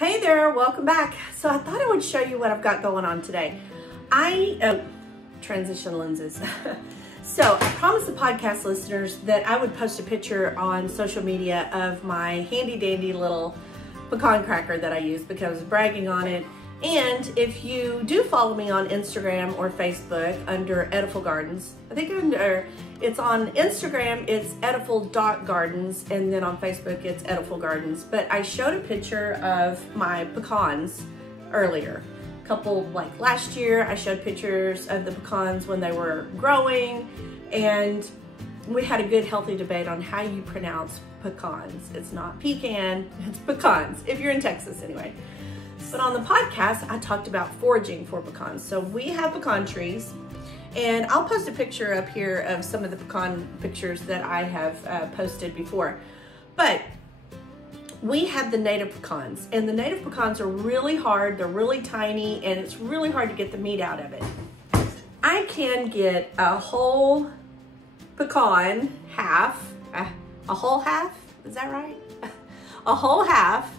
Hey there, welcome back. So I thought I would show you what I've got going on today. Transition lenses. So I promised the podcast listeners that I would post a picture on social media of my handy dandy little pecan cracker that I use because I was bragging on it. And if you do follow me on Instagram or Facebook under Ediful Gardens, I think it's on Instagram, it's ediful.gardens, and then on Facebook, it's Ediful Gardens. But I showed a picture of my pecans earlier. Like last year, I showed pictures of the pecans when they were growing, and we had a good, healthy debate on how you pronounce pecans. It's not pecan, it's pecans, if you're in Texas anyway. But on the podcast, I talked about foraging for pecans. So we have pecan trees, and I'll post a picture up here of some of the pecan pictures that I have posted before. But we have the native pecans, and the native pecans are really hard, they're really tiny, and it's really hard to get the meat out of it. I can get a whole pecan half, a whole half, is that right? A whole half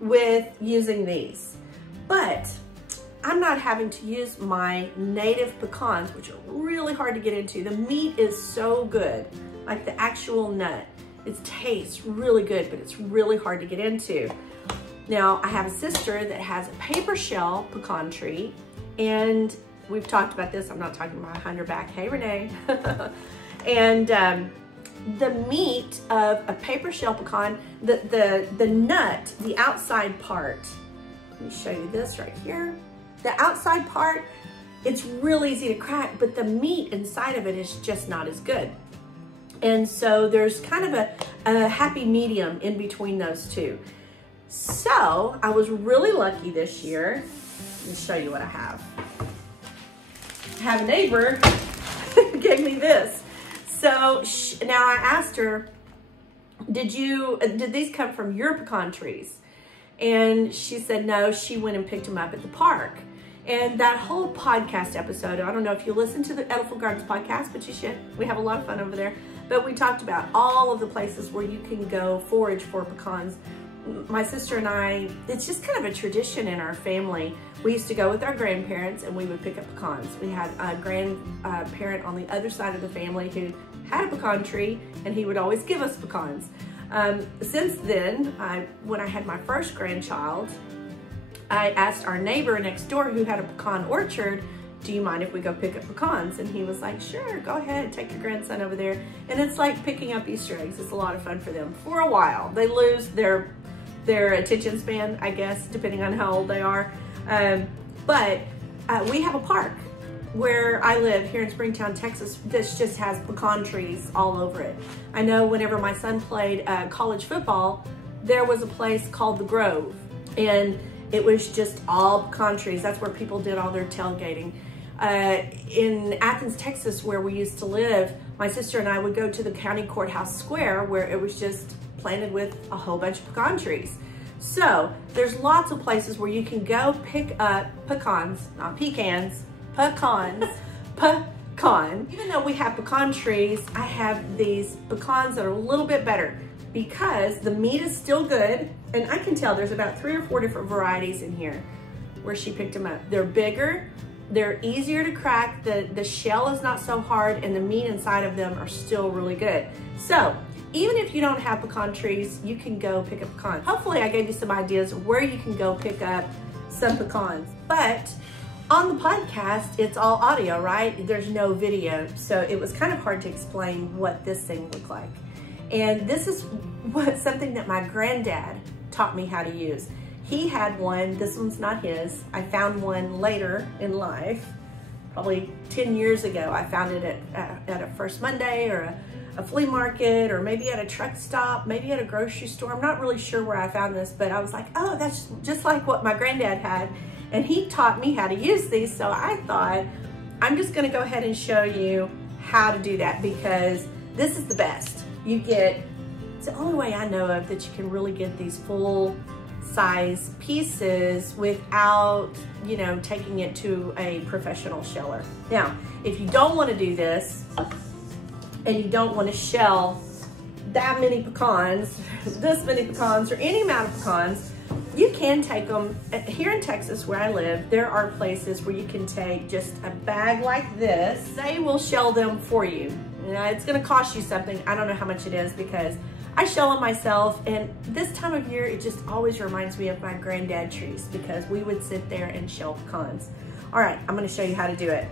with using these, but I'm not having to use my native pecans, which are really hard to get into. The meat is so good, like the actual nut. It tastes really good, but it's really hard to get into. Now, I have a sister that has a paper shell pecan tree, and we've talked about this. I'm not talking about behind her back. Hey, Renee. And the meat of a paper shell pecan, the nut, the outside part, let me show you this right here. The outside part, it's real easy to crack, but the meat inside of it is just not as good. And so there's kind of a happy medium in between those two. So I was really lucky this year. Let me show you what I have. I have a neighbor who gave me this. So now I asked her, did these come from your pecan trees? And she said, no, she went and picked them up at the park. And that whole podcast episode, I don't know if you listen to the Ediful Gardens podcast, but you should. We have a lot of fun over there. But we talked about all of the places where you can go forage for pecans. My sister and I, it's just kind of a tradition in our family. We used to go with our grandparents and we would pick up pecans. We had a grandparent on the other side of the family who had a pecan tree, and he would always give us pecans. Since then, when I had my first grandchild, I asked our neighbor next door who had a pecan orchard, do you mind if we go pick up pecans? And he was like, sure, go ahead, take your grandson over there. And it's like picking up Easter eggs. It's a lot of fun for them. For a while, they lose their attention span, I guess, depending on how old they are. But we have a park where I live here in Springtown, Texas, this just has pecan trees all over it. I know whenever my son played college football, there was a place called The Grove, and it was just all pecan trees. That's where people did all their tailgating. In Athens, Texas, where we used to live, my sister and I would go to the county courthouse square where it was just planted with a whole bunch of pecan trees. So there's lots of places where you can go pick up pecans, not pecans, pecans, pecan. Even though we have pecan trees, I have these pecans that are a little bit better because the meat is still good. And I can tell there's about 3 or 4 different varieties in here where she picked them up. They're bigger, they're easier to crack, the shell is not so hard, and the meat inside of them are still really good. So even if you don't have pecan trees, you can go pick up pecans. Hopefully I gave you some ideas of where you can go pick up some pecans. But on the podcast, it's all audio, right? There's no video. So it was kind of hard to explain what this thing looked like. And this is something that my granddad taught me how to use. He had one, this one's not his. I found one later in life, probably 10 years ago. I found it at a First Monday or a flea market, or maybe at a truck stop, maybe at a grocery store. I'm not really sure where I found this, but I was like, oh, that's just like what my granddad had. And he taught me how to use these. So I thought, I'm just gonna go ahead and show you how to do that because this is the best. It's the only way I know of that you can really get these full size pieces without, taking it to a professional sheller. Now, if you don't want to do this and you don't want to shell that many pecans, this many pecans, or any amount of pecans, you can take them, here in Texas where I live, there are places where you can take just a bag like this. They will shell them for you. You know, it's gonna cost you something. I don't know how much it is because I shell them myself, and this time of year, it just always reminds me of my granddad trees because we would sit there and shell pecans. All right, I'm gonna show you how to do it.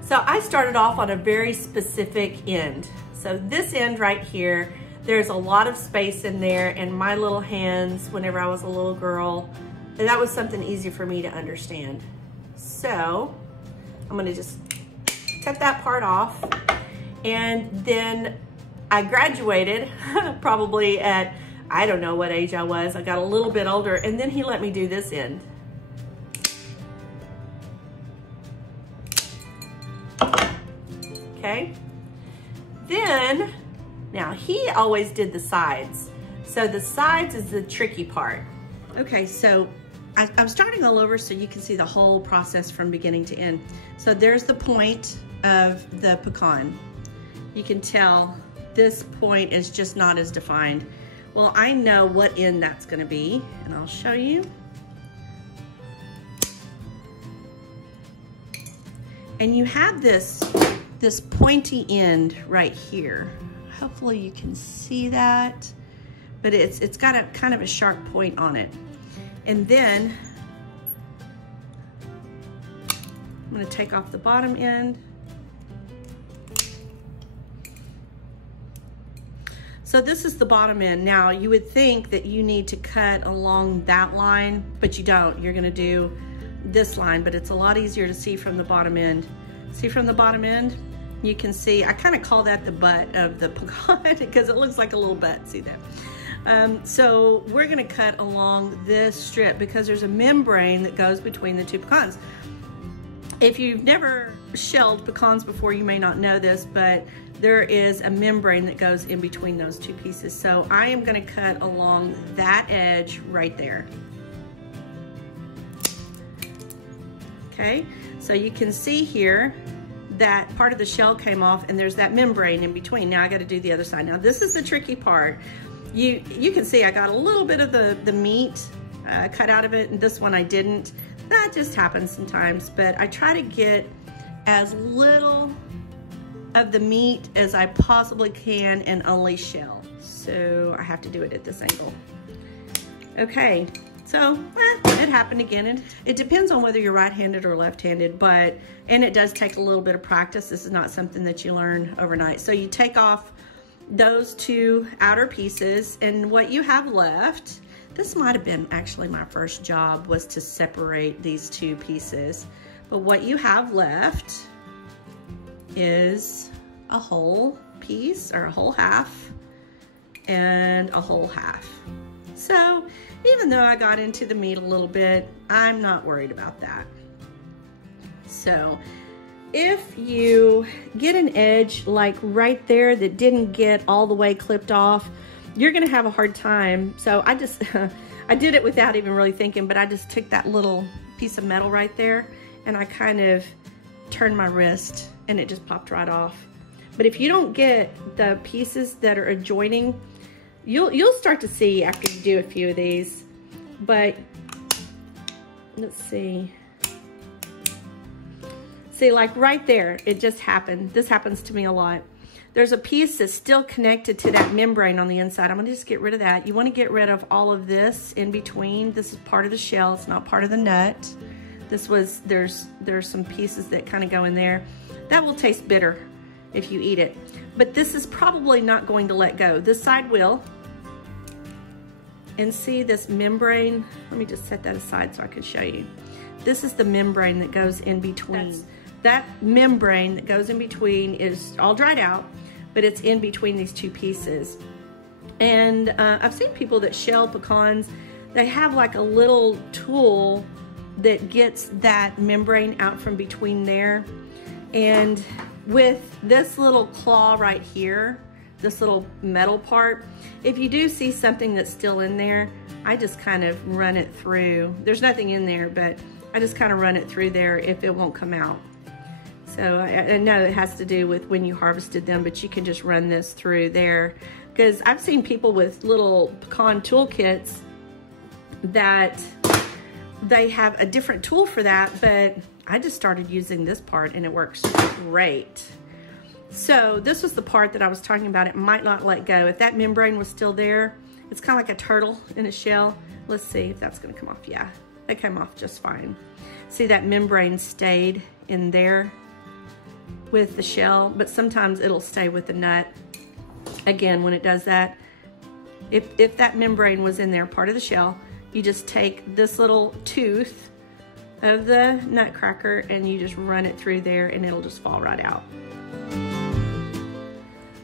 So I started off on a very specific end. So this end right here, there's a lot of space in there, and my little hands, whenever I was a little girl, that was something easy for me to understand. So I'm gonna just cut that part off. And then I graduated probably at, I don't know what age I was. I got a little bit older, and then he let me do this end. Okay. Then, now he always did the sides. So the sides is the tricky part. Okay, so I'm starting all over so you can see the whole process from beginning to end. So there's the point of the pecan. You can tell this point is just not as defined. Well, I know what end that's gonna be, and I'll show you. And you have this pointy end right here. Hopefully you can see that, but it's got a kind of a sharp point on it. And then I'm gonna take off the bottom end. So this is the bottom end. Now you would think that you need to cut along that line, but you don't. You're gonna do this line, but it's a lot easier to see from the bottom end. See from the bottom end? You can see, I kind of call that the butt of the pecan because it looks like a little butt, see that? So we're gonna cut along this strip because there's a membrane that goes between the two pecans. If you've never shelled pecans before, you may not know this, but there is a membrane that goes in between those two pieces. So I am gonna cut along that edge right there. Okay, so you can see here that part of the shell came off and there's that membrane in between. Now I gotta do the other side. Now this is the tricky part. You can see I got a little bit of the meat cut out of it, and this one I didn't. That just happens sometimes, but I try to get as little of the meat as I possibly can and only shell. So I have to do it at this angle. Okay, so it happened again, and it depends on whether you're right-handed or left-handed, and it does take a little bit of practice. This is not something that you learn overnight. So you take off those two outer pieces, and what you have left, this might have been actually my first job, was to separate these two pieces. But what you have left is a whole piece, or a whole half, and a whole half. So even though I got into the meat a little bit, I'm not worried about that. So if you get an edge like right there that didn't get all the way clipped off, you're gonna have a hard time. So I just, I did it without even really thinking, but I just took that little piece of metal right there and I kind of turned my wrist and it just popped right off. But if you don't get the pieces that are adjoining, you'll start to see after you do a few of these. But let's see. See, like right there, it just happened. This happens to me a lot. There's a piece that's still connected to that membrane on the inside. I'm gonna just get rid of that. You wanna get rid of all of this in between. This is part of the shell, it's not part of the nut. There's some pieces that kind of go in there. That will taste bitter if you eat it. But this is probably not going to let go. This side will. And see this membrane? Let me just set that aside so I can show you. This is the membrane that goes in between. That membrane that goes in between is all dried out, but it's in between these two pieces. And I've seen people that shell pecans, they have like a little tool that gets that membrane out from between there. And with this little claw right here, this little metal part, if you do see something that's still in there, I just kind of run it through. There's nothing in there, but I just kind of run it through there if it won't come out. So I know it has to do with when you harvested them, but you can just run this through there because I've seen people with little pecan toolkits that they have a different tool for that, but I just started using this part and it works great. So this was the part that I was talking about. It might not let go. If that membrane was still there, it's kind of like a turtle in a shell. Let's see if that's gonna come off. Yeah, that came off just fine. See, that membrane stayed in there with the shell, but sometimes it'll stay with the nut. Again, when it does that, if that membrane was in there, part of the shell, you just take this little tooth of the nutcracker and you just run it through there and it'll just fall right out.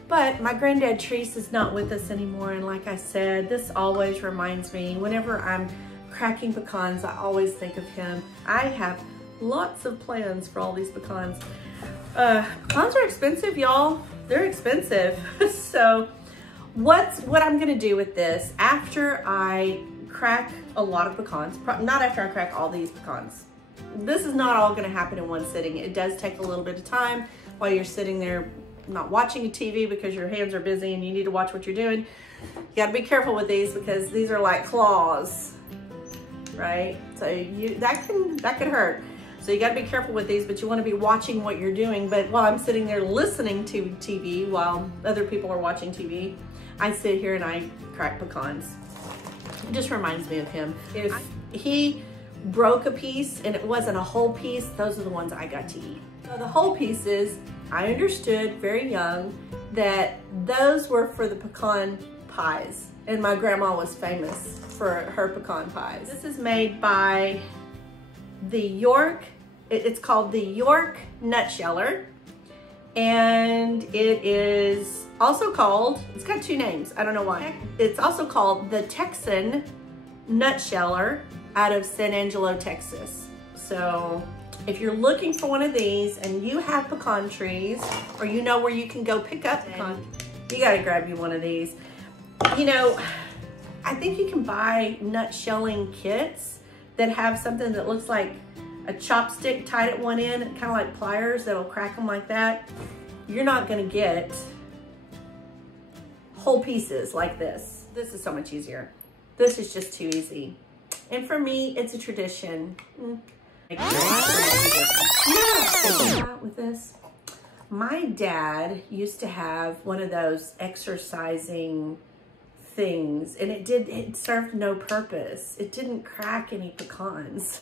But my granddad Treese is not with us anymore, and like I said, this always reminds me, whenever I'm cracking pecans, I always think of him. I have lots of plans for all these pecans. Pecans are expensive, y'all. They're expensive. So what I'm gonna do with this, after I crack a lot of pecans, not after I crack all these pecans. This is not all gonna happen in one sitting. It does take a little bit of time while you're sitting there not watching a TV because your hands are busy and you need to watch what you're doing. You gotta be careful with these because these are like claws, right? So that can hurt. So you gotta be careful with these, but you wanna be watching what you're doing. But while I'm sitting there listening to TV while other people are watching TV, I sit here and I crack pecans. It just reminds me of him. If he broke a piece and it wasn't a whole piece, those are the ones I got to eat. So the whole pieces, I understood very young that those were for the pecan pies. And my grandma was famous for her pecan pies. This is made by the York, it's called the York Nutsheller. And it is also called, it's got two names, I don't know why. It's also called the Texan Nutsheller out of San Angelo, Texas. So if you're looking for one of these and you have pecan trees, or you know where you can go pick up pecan, you gotta grab you one of these. You know, I think you can buy nut shelling kits that have something that looks like a chopstick tied at one end, kind of like pliers that'll crack them like that. You're not gonna get whole pieces like this. This is so much easier. This is just too easy. And for me, it's a tradition. With this, my dad used to have one of those exercising things, and it served no purpose. It didn't crack any pecans.